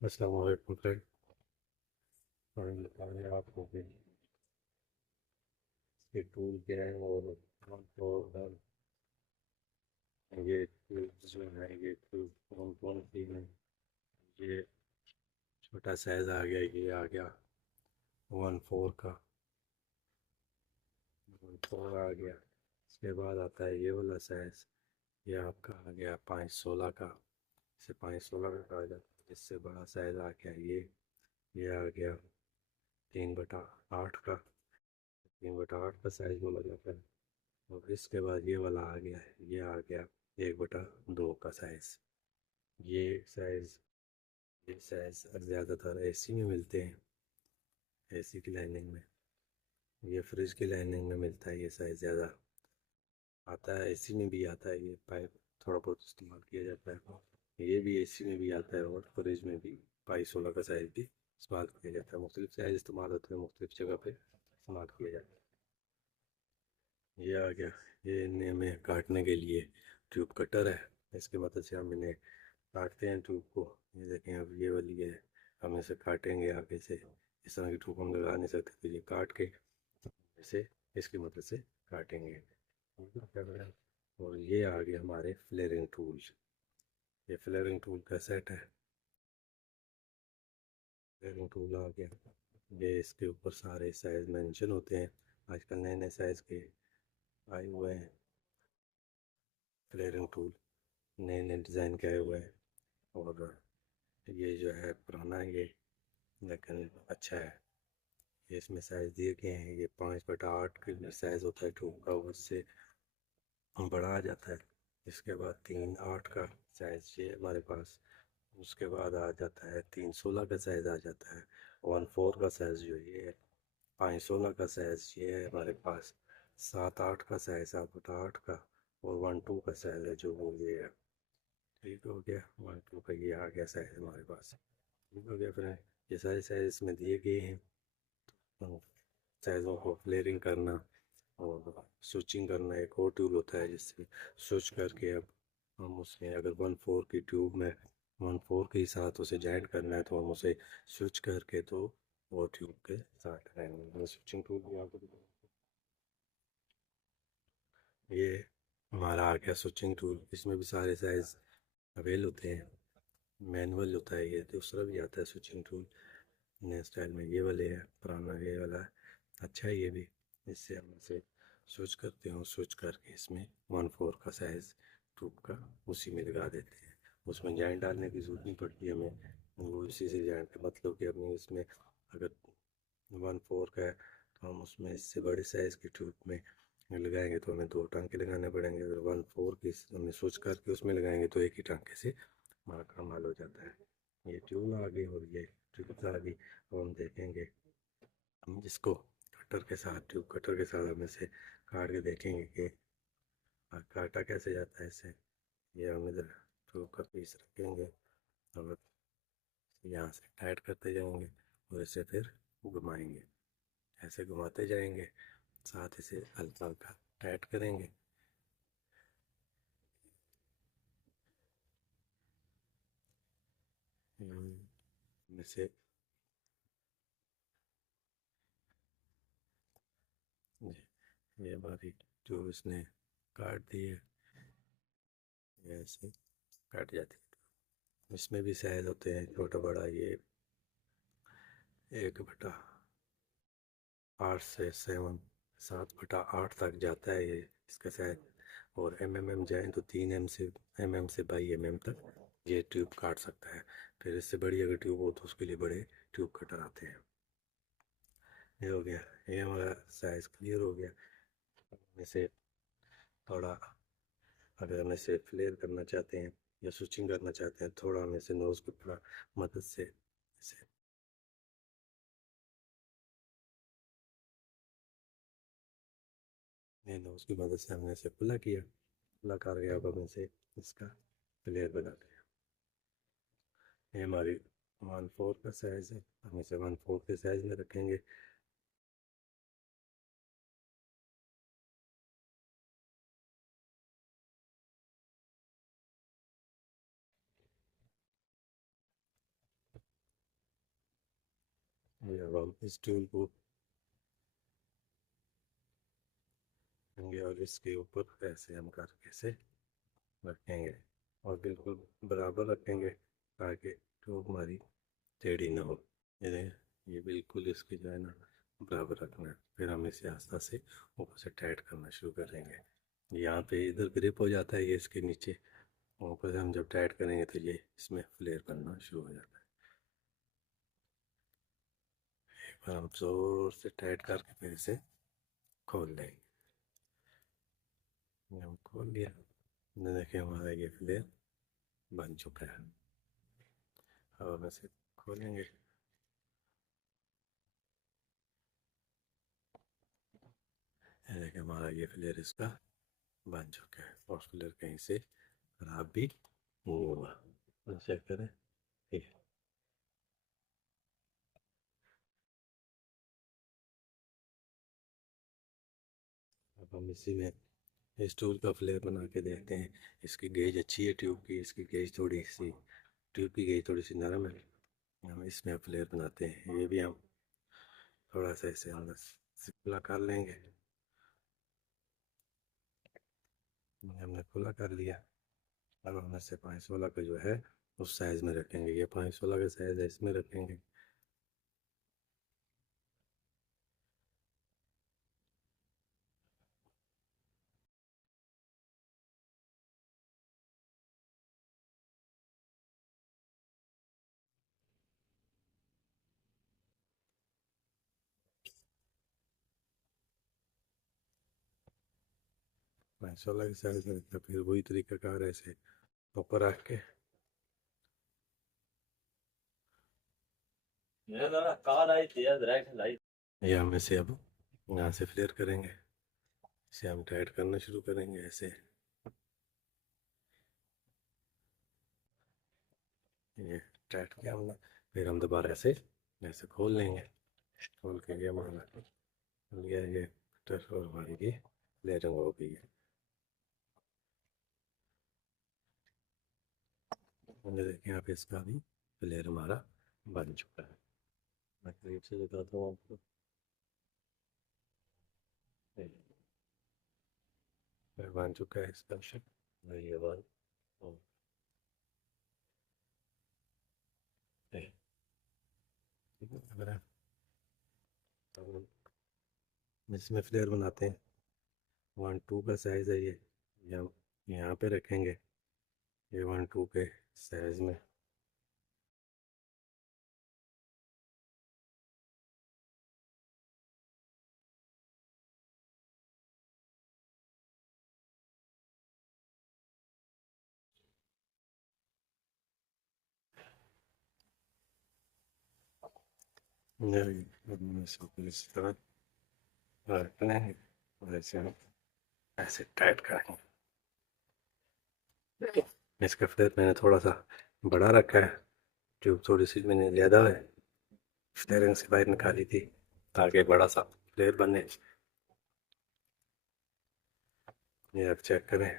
अस्सलाम वालेकुम फ्रेंड। और बताएं आपको कि ये टूल क्या है और आपको ये टूल्स जो है ये टूल कौन कौन सी हैं। ये छोटा साइज आ गया, ये आ गया 1/4 का, 1/4 आ गया। इसके बाद आता है ये वाला साइज, ये आपका आ गया 5/16 का। इसे 5/16 का कहा जाता है। इससे बड़ा साइज आ गया ये आ गया 3/8 का। 3/8 का साइज बोला जाता है। और इसके बाद ये वाला आ गया है, ये आ गया 1/2 का साइज़। ये साइज़ ये साइज़ ज़्यादातर एसी में मिलते हैं, एसी की लाइनिंग में। ये फ्रिज की लाइनिंग में मिलता है, ये साइज़ ज़्यादा आता है। एसी में भी आता है, ये पाइप थोड़ा बहुत इस्तेमाल किया जाता है। ये भी एसी में भी आता है और फ्रिज में भी 5/16 का साइज़ भी इस्तेमाल किया जाता है। मुख्तलिफ साइज़ इस्तेमाल होते हैं, मुख्तलिफ जगह पे इस्तेमाल किया जाता है। ये आ गया, ये इन्हें हमें काटने के लिए ट्यूब कटर है। इसकी मदद से हम इन्हें काटते हैं ट्यूब को। ये देखें, अब ये वाली है, हम इसे काटेंगे आगे से। इस तरह की ट्यूब हम लगा नहीं सकते, तो ये काट के इसे इसकी मदद से काटेंगे। क्या करें। और ये आ गया हमारे फ्लेयरिंग टूल। ये फ्लेयरिंग टूल का सेट है। फ्लेयरिंग टूल आ गया, ये इसके ऊपर सारे साइज मेंशन होते हैं। आजकल नए नए साइज के आए हुए हैं फ्लेयरिंग टूल, नए नए डिज़ाइन के आए हुए हैं। और ये जो है पुराना है ये, लेकिन अच्छा है। ये इसमें साइज़ दिए गए हैं, ये 5/8 का साइज़ होता है ट्यूब का, उससे बड़ा आ जाता है। इसके बाद 3/8 का साइज़ ये हमारे पास। उसके बाद आ जाता है 3/16 का साइज़ आ जाता है। 1/4 का साइज़ जो ये है। 5/16 का साइज़ ये है हमारे पास। 7/8 का साइज़, 7/8 का। और 1/2 का साइज़ है जो वो ये है। ठीक हो गया, 1/2 का ये आ गया साइज़ हमारे पास। ठीक हो गया फ्रेंड। ये सारे साइज़ इसमें दिए गए हैं। साइज़ों को फ्लेयरिंग करना और स्विचिंग करना एक और टूल होता है, जिससे स्विच करके अब हम उसमें अगर 1/4 की ट्यूब में 1/4 के साथ उसे जॉइंट करना है, तो हम उसे स्विच करके तो वो ट्यूब के साथ लगाएंगे। स्विचिंग टूल भी आपको ये हमारा आ गया स्विचिंग टूल। इसमें भी सारे साइज़ अवेल होते हैं। मैनुअल होता है, ये दूसरा भी आता है स्विचिंग टूल नए स्टाइल में। ये वाले है, पुराना ये वाला है। अच्छा है ये भी। इससे हम इसे स्विच करते हैं, स्विच करके इसमें 1/4 का साइज़ ट्यूब का उसी में लगा देते हैं। उसमें जॉइंट डालने की ज़रूरत नहीं पड़ती हमें, वो इसी से जॉइंट का मतलब कि अपनी इसमें अगर 1/4 का है, तो हम उसमें इससे बड़े साइज़ की ट्यूब में लगाएंगे तो हमें 2 टांके लगाने पड़ेंगे। अगर 1/4 की हमें स्विच करके उसमें लगाएंगे तो एक ही टांके से हमारा काम हल हो जाता है। ये ट्यूब आ गई और ये ट्यूब आ गई। अब हम देखेंगे, हम जिसको कटर के साथ, ट्यूब कटर के साथ हम इसे काट के देखेंगे कि काटा कैसे जाता है इसे। ये हम इधर ट्यूब का पीस रखेंगे और यहाँ से टाइट करते जाएंगे और इसे फिर घुमाएंगे। ऐसे घुमाते जाएंगे, साथ इसे हल्का हल्का टाइट करेंगे। इसे ये हमारी ट्यूब इसने काट दी है, ये ऐसे कट जाती है। इसमें भी साइज होते हैं छोटा बड़ा। ये 1/8 से 7/8 तक जाता है ये इसका साइज। और जाए तो 3 mm से 22 mm तक ये ट्यूब काट सकता है। फिर इससे बड़ी अगर ट्यूब हो तो उसके लिए बड़े ट्यूब कटर आते हैं। ये हो गया, ये हमारा साइज क्लियर हो गया। इसे थोड़ा, अगर हम इसे फ्लेयर करना चाहते हैं या स्विचिंग करना चाहते हैं, थोड़ा हम इसे नोज़ की थोड़ा मदद से इसे नोज़ की मदद से हमने इसे खुला किया। खुला करके अब हम इसे इसका फ्लेयर बनाते हैं। ये हमारी 1/4 का साइज़ है, हम इसे 1/4 के साइज़ में रखेंगे। ये अब हम इस टूल को रखेंगे और इसके ऊपर ऐसे हम करके से रखेंगे और बिल्कुल बराबर रखेंगे ताकि ट्यूब हमारी टेढ़ी ना हो। ये बिल्कुल इसकी जो है ना बराबर रखना है। फिर हम इसे आस्ता से ऊपर से टाइट करना शुरू करेंगे। यहाँ पे इधर ग्रिप हो जाता है ये इसके नीचे, ऊपर से हम जब टाइट करेंगे तो ये इसमें फ्लेयर बनना शुरू हो जाता है। एक बार हम जोर से टाइट करके फिर इसे खोल देंगे। ये हम खोल लिया, देखिए हमारा ये फ्लेयर बन चुका है। अब हम इसे खोलेंगे। ये देखिए हमारा ये फ्लेयर इसका बन चुका है और फ्लेयर कहीं से खराब भी नहीं हुआ। चेक करें, ठीक है। अब हम इसी में इस टूल का फ्लेयर बना के देखते हैं। इसकी गेज अच्छी है ट्यूब की, इसकी गेज थोड़ी सी, ट्यूब की गेज थोड़ी सी नरम है। हम इसमें फ्लेयर बनाते हैं। ये भी हम थोड़ा सा इसे अंदर से खुला कर लेंगे। हमने खुला कर लिया। अब हम इसे 516 का जो है उस साइज़ में रखेंगे। ये 516 का साइज़ है, इसमें रखेंगे। पाँच सौ के साइज़ में रखा, फिर वही तरीका कार ऐसे ऊपर रख के ये हम इसे अब यहाँ से फ्लेयर करेंगे। इसे हम टाइट करना शुरू करेंगे ऐसे। ये टाइट किया हमने, फिर हम दोबारा ऐसे ऐसे खोल लेंगे। खोल के ये हमारा खुल गया ये कटर और हमारी ये फ्लेयरिंग हो गई है। देखिए यहाँ पे इसका भी फ्लेयर हमारा बन चुका है। मैं करीब से दिखाता हूँ आपको। बन चुका है इसका शेप। ये बन ठीक है। अगर हम इसमें फ्लेयर बनाते हैं, 1-2 का साइज़ है ये हम यहाँ पे रखेंगे। ये 1-2 के साइज़ में इस तरह रखना है और ऐसे हम ऐसे टाइट करेंगे। इसका फ्लेयर मैंने थोड़ा सा बड़ा रखा है, ट्यूब थोड़ी सी मैंने ज़्यादा है स्टेयरिंग से बाहर निकाली थी ताकि बड़ा सा फ्लेयर बने। ये आप चेक करें।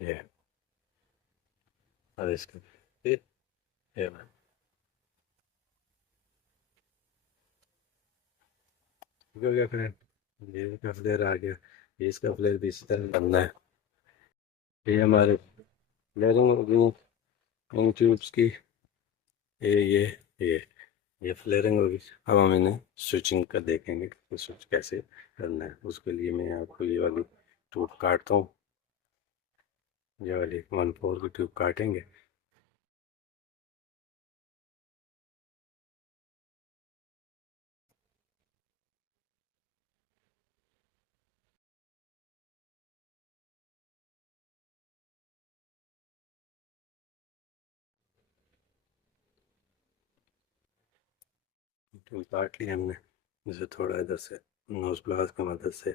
ये और इसका फिर ये हो गया फ्रेंड, ये इसका फ्लेयर आ गया। ये इसका फ्लेयर भी इसी तरह बनना है। ये हमारे फ्लेयरिंग हो गई इन ट्यूब्स की। ये ये फ्लेयरिंग होगी। अब हम इन्हें स्विचिंग का देखेंगे कि स्विच कैसे करना है। उसके लिए मैं आपको ये वाली ट्यूब काटता हूँ। ये वाली 1/4 की ट्यूब काटेंगे। ट्यूब काट ली हमने। इसे थोड़ा इधर से नोज प्लास की मदद से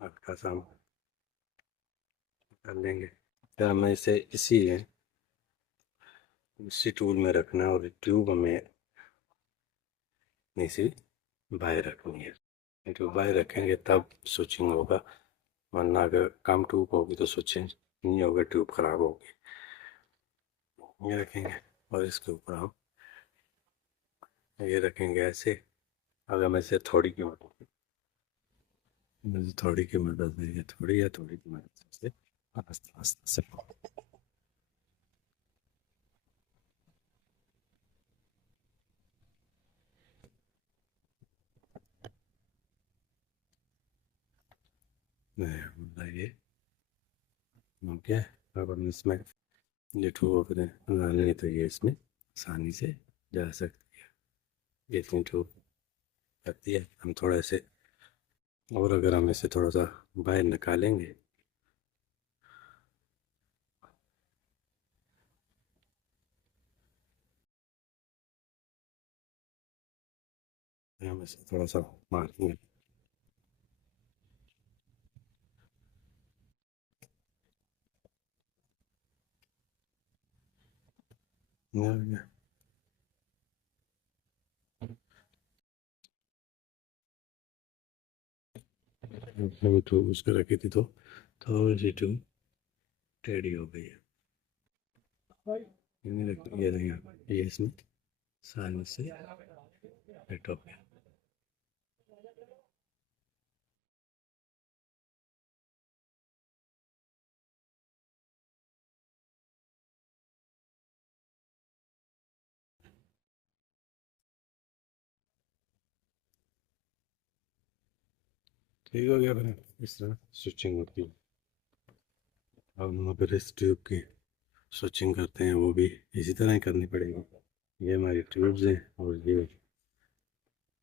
हल्का सा हम कर लेंगे। फिर हमें इसे इसी टूल में रखना है और ट्यूब हमें इसी बाहर रखनी है। ट्यूब बाहर रखेंगे तब स्विचिंग होगा, वरना अगर कम ट्यूब होगी तो स्विचिंग नहीं होगा, ट्यूब खराब होगी। ये रखेंगे और इसके ऊपर हम ये रखेंगे ऐसे। अगर मैं इसे थोड़ी की मदद थोड़ी की मदद से, ये थोड़ी या थोड़ी की मदद से आस्ते आस्ते से ये ओके। अब हम इसमें ये ठोक डालनी तो ये इसमें आसानी से जा सकती है। ये इतनी ठोक करती है। हम थोड़ा से और अगर हम इसे थोड़ा सा बाहर निकालेंगे तो हम इसे थोड़ा सा मारेंगे। हमने तो उसको रखी थी तो थोड़ी सी टू टेढ़ी हो गई है। ये देखिए ये इसमें आसानी से फिट हो गया। ठीक हो गया फिर इस तरह स्विचिंग होती है। अब हम फिर इस ट्यूब की स्विचिंग करते हैं, वो भी इसी तरह ही करनी पड़ेगी। ये हमारी ट्यूब्स हैं और ये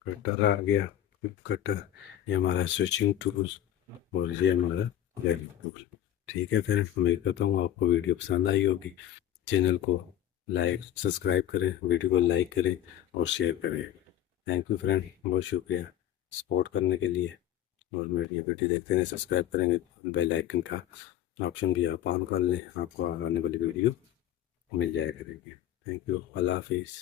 कटर आ गया, कटर। ये हमारा स्विचिंग टूल्स और ये हमारा लेवलिंग टूल। ठीक है, फिर उम्मीद करता हूँ आपको वीडियो पसंद आई होगी। चैनल को लाइक सब्सक्राइब करें, वीडियो को लाइक करें और शेयर करें। थैंक यू फ्रेंड, बहुत शुक्रिया सपोर्ट करने के लिए। और मेरी ये वीडियो देखते रहें, सब्सक्राइब करेंगे, बेल आइकन का ऑप्शन भी आप ऑन कर लें, आपको आने वाली वीडियो मिल जाया करेगी। थैंक यू, अल्लाह हाफिज़।